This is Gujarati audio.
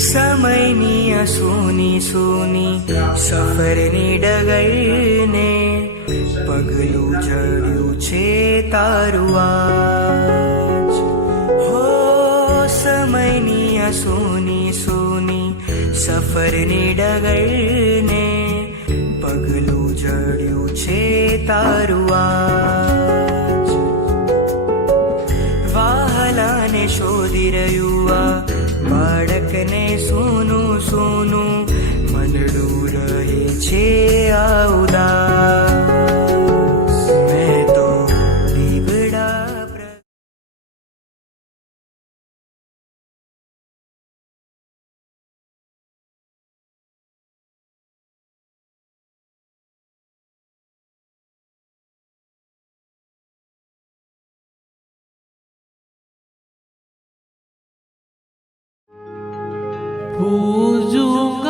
સમયની આ સૂની સૂની સફરની ડગરને પગલું જડ્યું છે તારું આજ. હો સમયની આ સૂની સૂની સફરની ડગરને પગલું જડ્યું છે તારું આજ. વાહલાને શોધી રહ્યું આ બાળકને સૂનું સૂનું મનડું રહે છે આ ઉદાસ. મેં તો દીવડા पूजूंगा